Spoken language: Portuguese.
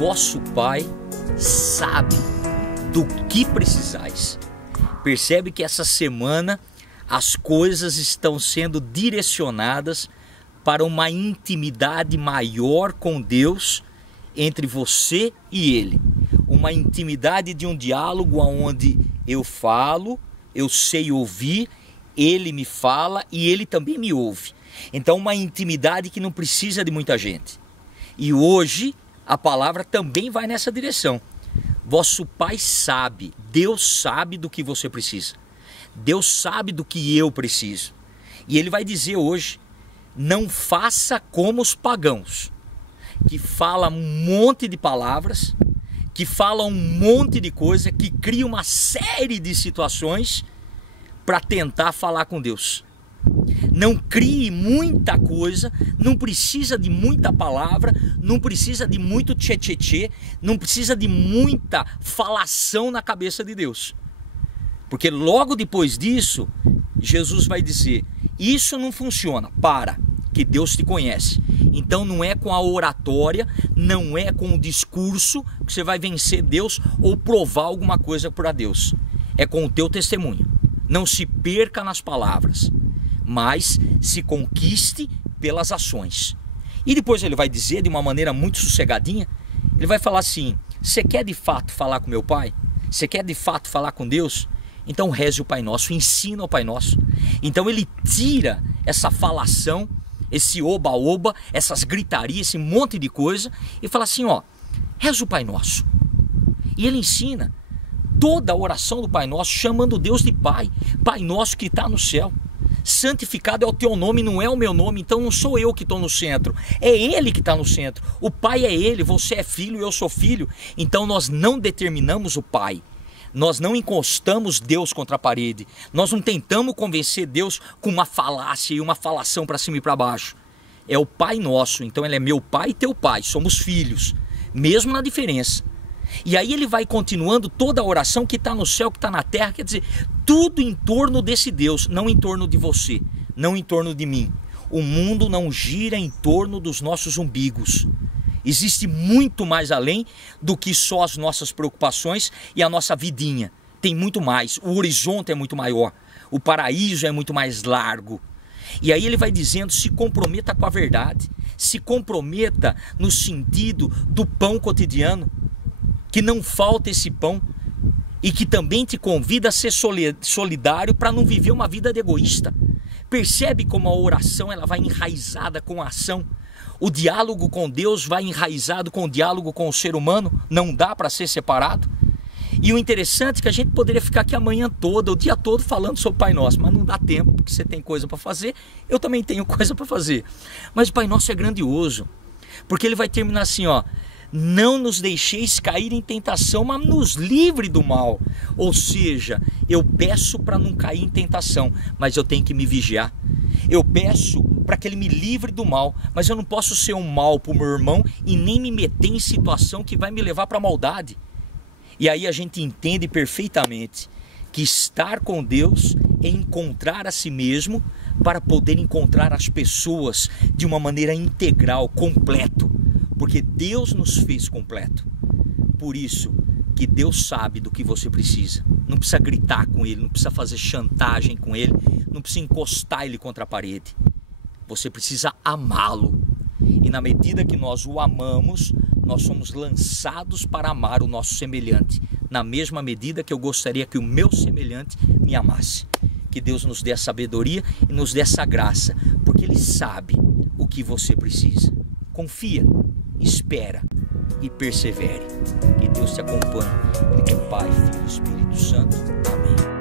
vosso Pai sabe do que precisais. Percebe que essa semana as coisas estão sendo direcionadas para uma intimidade maior com Deus entre você e Ele. Uma intimidade de um diálogo onde eu falo, eu sei ouvir, Ele me fala e Ele também me ouve. Então uma intimidade que não precisa de muita gente. E hoje a palavra também vai nessa direção. Vosso Pai sabe, Deus sabe do que você precisa. Deus sabe do que eu preciso. E Ele vai dizer hoje, não faça como os pagãos, que falam um monte de palavras, que falam um monte de coisa, que criam uma série de situações para tentar falar com Deus. Não crie muita coisa, não precisa de muita palavra, não precisa de muito tchê-tchê-tchê, não precisa de muita falação na cabeça de Deus. Porque logo depois disso, Jesus vai dizer, isso não funciona, que Deus te conhece. Então não é com a oratória, não é com o discurso que você vai vencer Deus ou provar alguma coisa para Deus. É com o teu testemunho. Não se perca nas palavras, mas se conquiste pelas ações. E depois ele vai dizer de uma maneira muito sossegadinha, ele vai falar assim, você quer de fato falar com meu Pai? Você quer de fato falar com Deus? Então reze o Pai Nosso, ensina o Pai Nosso. Então ele tira essa falação, esse oba-oba, essas gritarias, esse monte de coisa, e fala assim, reza o Pai Nosso. E ele ensina toda a oração do Pai Nosso, chamando Deus de Pai, Pai Nosso que está no céu. Santificado é o teu nome, não é o meu nome, então não sou eu que estou no centro, é Ele que está no centro. O Pai é Ele, você é filho, eu sou filho. Então nós não determinamos o Pai, nós não encostamos Deus contra a parede, nós não tentamos convencer Deus com uma falácia e uma falação para cima e para baixo. É o Pai Nosso, então Ele é meu Pai e teu Pai, somos filhos, mesmo na diferença. E aí ele vai continuando toda a oração que está no céu, que está na terra, quer dizer, tudo em torno desse Deus, não em torno de você, não em torno de mim. O mundo não gira em torno dos nossos umbigos. Existe muito mais além do que só as nossas preocupações e a nossa vidinha. Tem muito mais, o horizonte é muito maior, o paraíso é muito mais largo. E aí ele vai dizendo, se comprometa com a verdade, se comprometa no sentido do pão cotidiano, que não falta esse pão e que também te convida a ser solidário para não viver uma vida de egoísta. Percebe como a oração ela vai enraizada com a ação? O diálogo com Deus vai enraizado com o diálogo com o ser humano, não dá para ser separado. E o interessante é que a gente poderia ficar aqui a manhã toda, o dia todo falando sobre o Pai Nosso, mas não dá tempo, porque você tem coisa para fazer, eu também tenho coisa para fazer. Mas o Pai Nosso é grandioso, porque ele vai terminar assim, não nos deixeis cair em tentação, mas nos livre do mal. Ou seja, eu peço para não cair em tentação, mas eu tenho que me vigiar. Eu peço para que Ele me livre do mal, mas eu não posso ser um mal para o meu irmão e nem me meter em situação que vai me levar para a maldade. E aí a gente entende perfeitamente que estar com Deus é encontrar a si mesmo para poder encontrar as pessoas de uma maneira integral, completo. Porque Deus nos fez completo. Por isso que Deus sabe do que você precisa. Não precisa gritar com Ele, não precisa fazer chantagem com Ele, não precisa encostar Ele contra a parede. Você precisa amá-lo. E na medida que nós o amamos, nós somos lançados para amar o nosso semelhante. Na mesma medida que eu gostaria que o meu semelhante me amasse. Que Deus nos dê a sabedoria e nos dê essa graça. Porque Ele sabe o que você precisa. Confia. Espera e persevere. Que Deus te acompanhe. Em nome do Pai, Filho e Espírito Santo. Amém.